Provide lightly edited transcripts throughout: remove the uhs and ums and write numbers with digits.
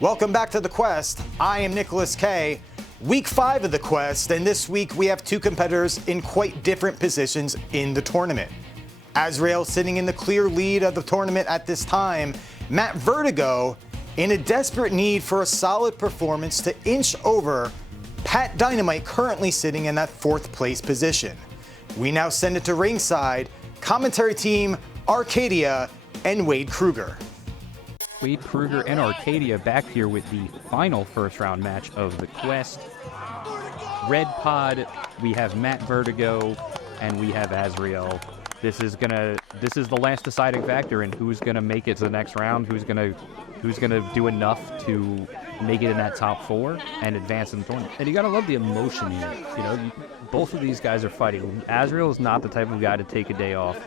Welcome back to The Quest. I am Nicholas K. Week 5 of The Quest, and this week we have two competitors in quite different positions in the tournament. Azrieal sitting in the clear lead of the tournament at this time. Matt Vertigo in a desperate need for a solid performance to inch over Pat Dynamite, currently sitting in that 4th place position. We now send it to ringside, commentary team Arcadia and Wade Kruger. Wade Kruger and Arcadia back here with the final first round match of the Quest. Red Pod, we have Matt Vertigo and we have Azrieal. This is the last deciding factor in who's gonna make it to the next round, who's gonna do enough to make it in that top 4 and advance in the tournament. And you gotta love the emotion here. Both of these guys are fighting. Azrieal is not the type of guy to take a day off.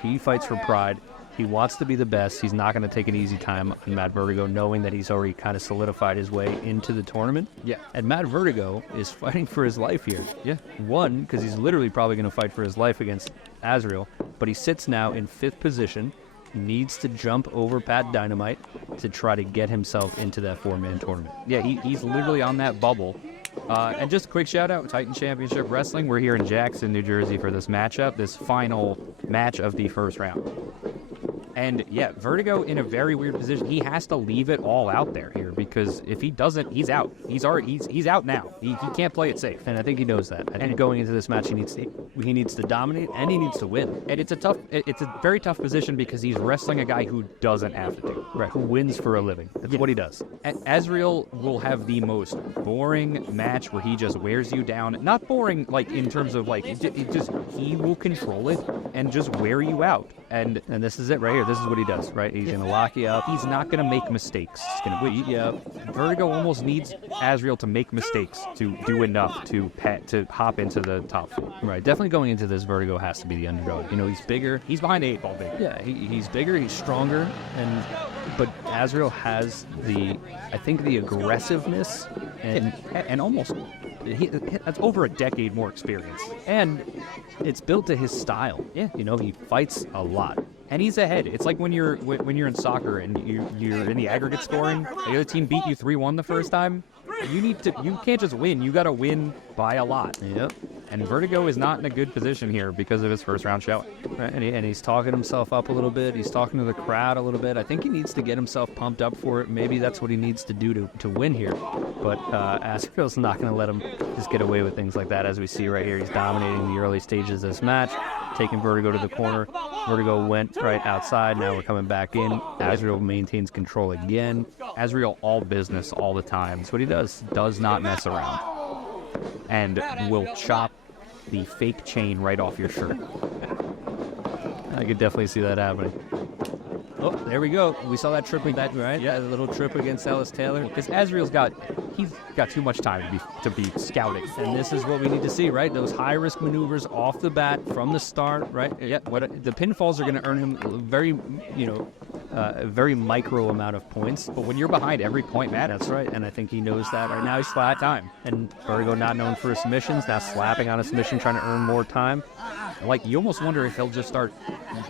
He fights for pride. He wants to be the best. He's not going to take an easy time on Matt Vertigo, knowing that he's already kind of solidified his way into the tournament. Yeah. And Matt Vertigo is fighting for his life here. Yeah. One, because he's literally probably going to fight for his life against Azrieal, but he sits now in 5th position. He needs to jump over Pat Dynamite to try to get himself into that 4-man tournament. Yeah, he's literally on that bubble. And just a quick shout out, Titan Championship Wrestling. We're here in Jackson, New Jersey for this matchup, this final match of the first round. And yeah, Vertigo in a very weird position. He has to leave it all out there here, because if he doesn't, he's out. He's out now. He can't play it safe. And I think he knows that. I think going into this match, he needs to dominate and he needs to win. And it's a very tough position because he's wrestling a guy who doesn't have to. Right, who wins for a living. That's what he does. Azrieal will have the most boring match where he just wears you down. Not boring like in terms of like he will control it and just wear you out. And this is it right here. This is what he does, right? He's going to lock you up. He's not going to make mistakes. He's going to beat you up. Vertigo almost needs Azrieal to make mistakes to do enough to hop into the top 4. Right. Definitely going into this, Vertigo has to be the underdog. He's bigger. He's behind the 8 ball big. Yeah, he's bigger. He's stronger. But Azrieal has the aggressiveness and almost that's over a decade more experience. And it's built to his style. Yeah. He fights a lot. And he's ahead. It's like when you're in soccer and you're in the aggregate scoring. The other team beat you 3-1 the first time. You can't just win. You got to win by a lot. Yep. And Vertigo is not in a good position here because of his first round showing. Right. And he's talking himself up a little bit. He's talking to the crowd a little bit. I think he needs to get himself pumped up for it. Maybe that's what he needs to do to win here. But Azrieal's not going to let him just get away with things like that. As we see right here, he's dominating the early stages of this match, taking Vertigo to the corner. Vertigo went right outside. Now we're coming back in. Azrieal maintains control again. Azrieal all business all the time. That's what he does. Does not mess around. And will chop the fake chain right off your shirt. I could definitely see that happening. Oh, there we go. We saw that trip, right? Yeah, a little trip against Ellis Taylor. Because Azriel's got too much time to be scouting. And this is what we need to see, right? Those high-risk maneuvers off the bat from the start, right? Yeah, the pinfalls are going to earn him a very micro amount of points. But when you're behind every point, Matt. That's right, and I think he knows that. Right now he's flat time. And Vertigo, not known for his submissions, now slapping on a submission, trying to earn more time. Like, you almost wonder if he'll just start,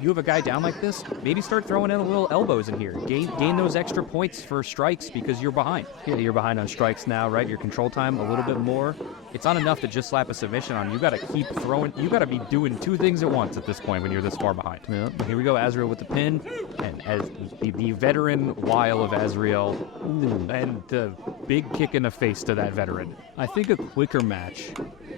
you have a guy down like this, maybe start throwing in a little elbows in here. Gain those extra points for strikes because you're behind. Yeah, you're behind on strikes now, right? Your control time a little bit more. It's not enough to just slap a submission on. You got to keep throwing. You got to be doing 2 things at once at this point when you're this far behind. Yeah. Here we go, Azrieal with the pin. And as the veteran wile of Azrieal, and the big kick in the face to that veteran. I think a quicker match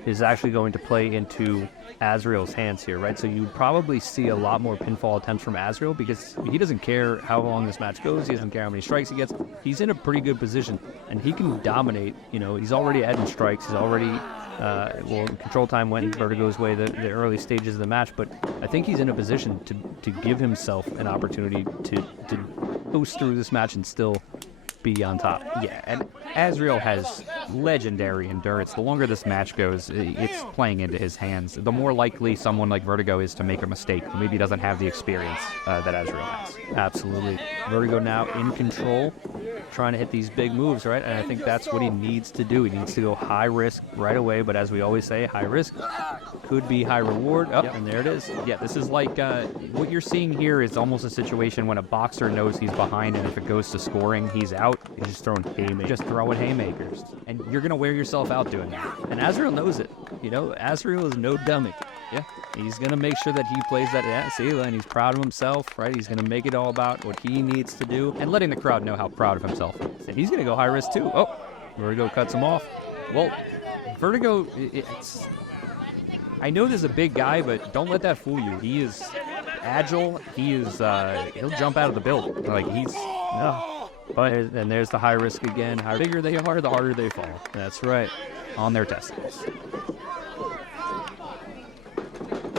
is actually going to play into Azriel's hands here, right? So you'd probably see a lot more pinfall attempts from Azrieal because he doesn't care how long this match goes. He doesn't care how many strikes he gets. He's in a pretty good position, and he can dominate. He's already ahead in strikes. He's already, control time went Vertigo's way the early stages of the match, but I think he's in a position to give himself an opportunity to boost through this match and still be on top. Yeah, and Azrieal has legendary endurance. The longer this match goes, it's playing into his hands. The more likely someone like Vertigo is to make a mistake. Maybe he doesn't have the experience that Azrieal has. Absolutely. Vertigo now in control, trying to hit these big moves, right? And I think that's what he needs to do. He needs to go high risk right away, but as we always say, high risk could be high reward. Oh, and there it is. Yeah, this is like, what you're seeing here is almost a situation when a boxer knows he's behind, and if it goes to scoring, he's out. He's just throwing haymakers. Just throwing haymakers. And you're going to wear yourself out doing that. And Azrieal knows it. You know, Azrieal is no dummy. Yeah. He's going to make sure that he plays that, and he's proud of himself, right? He's going to make it all about what he needs to do. And letting the crowd know how proud of himself. And he's going to go high risk too. Oh, Vertigo cuts him off. Well, Vertigo, I know this is a big guy, but don't let that fool you. He is agile. He'll jump out of the building. Like, he's... But and there's the high risk again. The bigger they are, the harder they fall. That's right. On their testicles.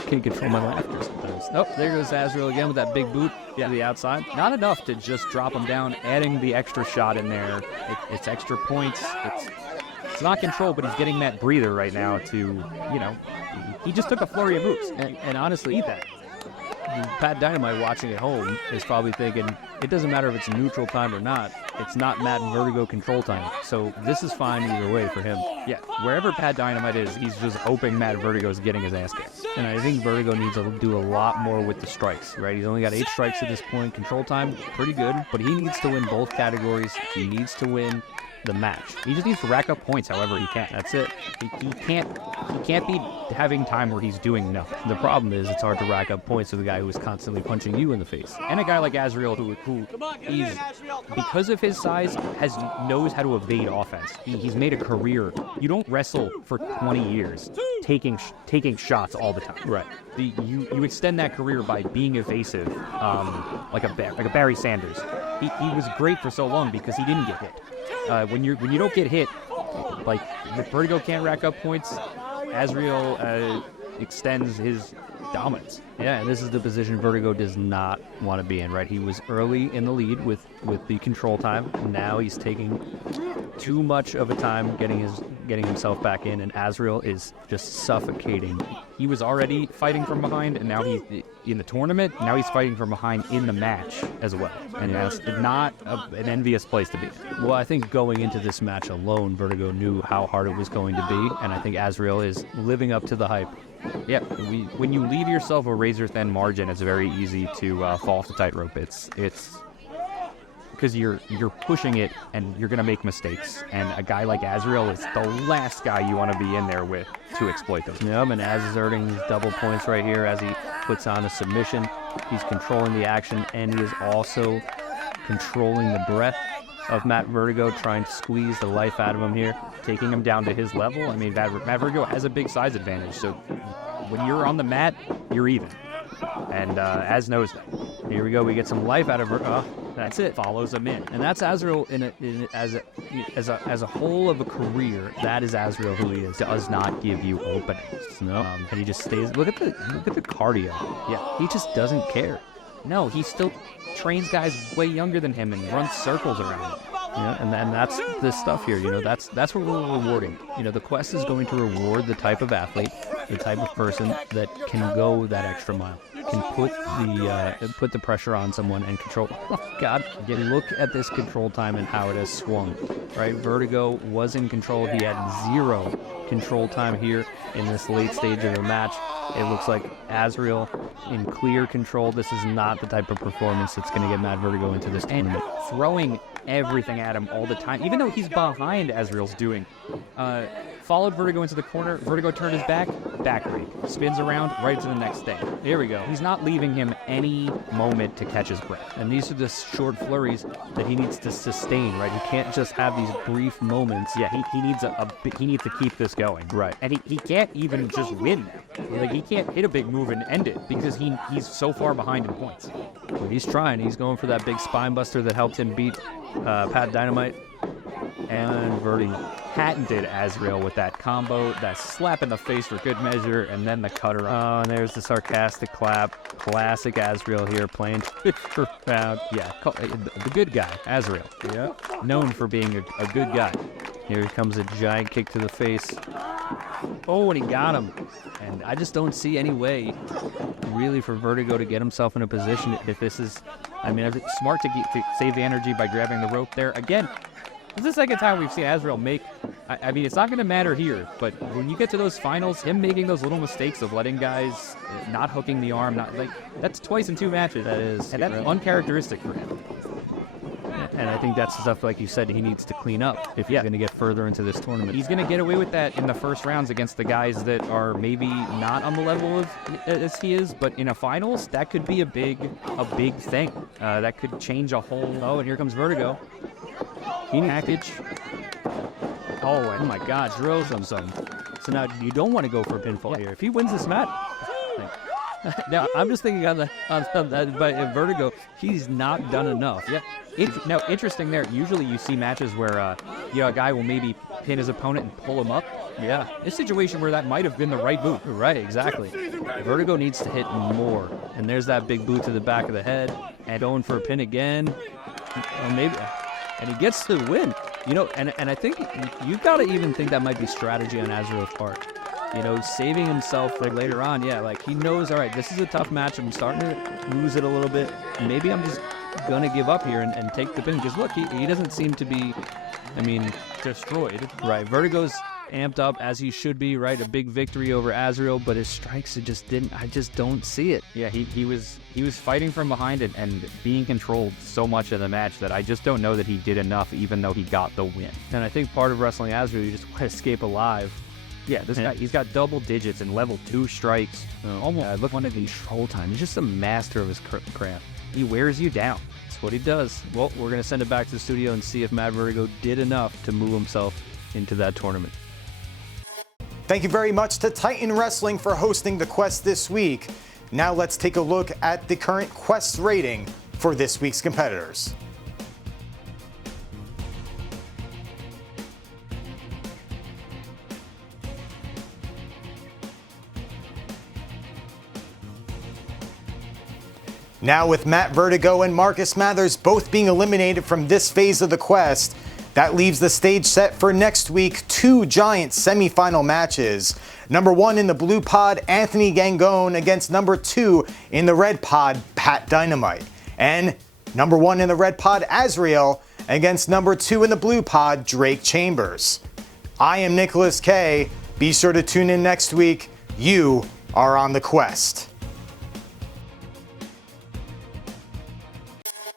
Can't control my laughter sometimes. Oh, there goes Azrieal again with that big boot to the outside. Not enough to just drop him down, adding the extra shot in there. It's extra points. It's not control, but he's getting that breather right now to, you know, he just took a flurry of moves. And honestly, eat that. Pat Dynamite watching at home is probably thinking, it doesn't matter if it's neutral time or not. It's not Matt and Vertigo control time. So this is fine either way for him. Yeah, wherever Pat Dynamite is, he's just hoping Matt Vertigo is getting his ass kicked. And I think Vertigo needs to do a lot more with the strikes, right? He's only got 8 strikes at this point. Control time, pretty good. But he needs to win both categories. He needs to win the match. He just needs to rack up points however he can. That's it. He can't be having time where he's doing nothing. The problem is it's hard to rack up points with a guy who is constantly punching you in the face. And a guy like Azrieal who he's, because of his size, knows how to evade offense. He's made a career. You don't wrestle for 20 years taking shots all the time. Right. You extend that career by being evasive, like a Barry Sanders. He was great for so long because he didn't get hit. When you don't get hit, like if Vertigo can't rack up points, Azrieal extends his dominance. Yeah, and this is the position Vertigo does not want to be in, right? He was early in the lead with the control time. Now he's taking too much of a time getting himself back in, and Azrieal is just suffocating. He was already fighting from behind, and now he's in the tournament. Now he's fighting from behind in the match as well, and that's not an envious place to be. Well, I think going into this match alone, Vertigo knew how hard it was going to be, and I think Azrieal is living up to the hype. Yeah, when you leave yourself a razor-thin margin, it's very easy to fall off the tightrope. It's because you're pushing it and you're going to make mistakes. And a guy like Azrieal is the last guy you want to be in there with to exploit those. Yep, and Az is earning his double points right here as he puts on a submission. He's controlling the action, and he is also controlling the breath of Matt Vertigo, trying to squeeze the life out of him here. Taking him down to his level. I mean, Matt Vertigo has a big size advantage, so when you're on the mat, you're even. And Az knows that. Here we go. We get some life out of her. That's it. Follows him in. And that's Azrieal as a whole of a career. That is Azrieal who he is. Does not give you openings. No. And he just stays. Look at the cardio. Yeah. He just doesn't care. No, he still trains guys way younger than him and runs circles around him. Yeah, and that's the stuff here. You know, that's what we're rewarding. You know, the quest is going to reward the type of athlete, the type of person that can go that extra mile, can put the pressure on someone and control. Oh God! Look at this control time and how it has swung. Right, Vertigo was in control. He had 0 control time here in this late stage of the match. It looks like Azrieal in clear control. This is not the type of performance that's going to get Matt Vertigo into this tournament. Throwing everything at him all the time, even though he's behind Azriel's doing. Followed Vertigo into the corner. Vertigo turned his back rake. Spins around, right to the next thing. Here we go. He's not leaving him any moment to catch his breath. And these are the short flurries that he needs to sustain, right? He can't just have these brief moments. Yeah, he needs to keep this going. Right. And he can't even just win now. Like, he can't hit a big move and end it because he's so far behind in points. But he's trying. He's going for that big spine buster that helped him beat Pat Dynamite. And Vertigo patented Azrieal with that combo, that slap in the face for good measure, and then the cutter. Oh, and there's the sarcastic clap. Classic Azrieal here playing around. Yeah, the good guy, Azrieal. Yeah. Known for being a good guy. Here comes a giant kick to the face. Oh, and he got him. And I just don't see any way, really, for Vertigo to get himself in a position if this is... I mean, it's smart to save the energy by grabbing the rope there. Again, this is the second time we've seen Azrieal make... I mean, it's not going to matter here, but when you get to those finals, him making those little mistakes of letting guys not hooking the arm, that's twice in 2 matches. That is. And that's uncharacteristic for him. And I think that's the stuff, like you said, he needs to clean up if he's going to get further into this tournament. He's going to get away with that in the first rounds against the guys that are maybe not on the level as he is, but in a finals, that could be a big thing. That could change a whole... Oh, and here comes Vertigo. He package. Oh my God, drills him some. So now you don't want to go for a pinfall here. If he wins this match... Now, I'm just thinking on that by Vertigo, he's not done enough. Yeah. Now, interesting there. Usually you see matches where a guy will maybe pin his opponent and pull him up. Yeah. A situation where that might have been the right move. Right, exactly. Vertigo needs to hit more. And there's that big boot to the back of the head. And going for a pin again. Or maybe... And he gets the win. You know, and I think you've got to even think that might be strategy on Azriel's part. You know, saving himself for later on. Yeah, like he knows, all right, this is a tough match. I'm starting to lose it a little bit. Maybe I'm just going to give up here and take the pin. Because look, he doesn't seem to be, I mean, destroyed. Right, Vertigo's amped up as he should be, right? A big victory over Azrieal, but his strikes, I just don't see it. Yeah, he was fighting from behind and being controlled so much of the match that I just don't know that he did enough, even though he got the win. And I think part of wrestling Azrieal, you just want to escape alive. Yeah, this guy, he's got double digits and level 2 strikes. Almost look at the control time. He's just a master of his craft. He wears you down. That's what he does. Well, we're going to send it back to the studio and see if Matt Vertigo did enough to move himself into that tournament. Thank you very much to Titan Wrestling for hosting the Quest this week. Now let's take a look at the current Quest rating for this week's competitors. Now with Matt Vertigo and Marcus Mathers both being eliminated from this phase of the Quest, that leaves the stage set for next week 2 giant semifinal matches. Number 1 in the blue pod, Anthony Gangone against number 2 in the red pod, Pat Dynamite. And number 1 in the red pod, Azrieal against number 2 in the blue pod, Drake Chambers. I am Nicholas K. Be sure to tune in next week. You are on the Quest.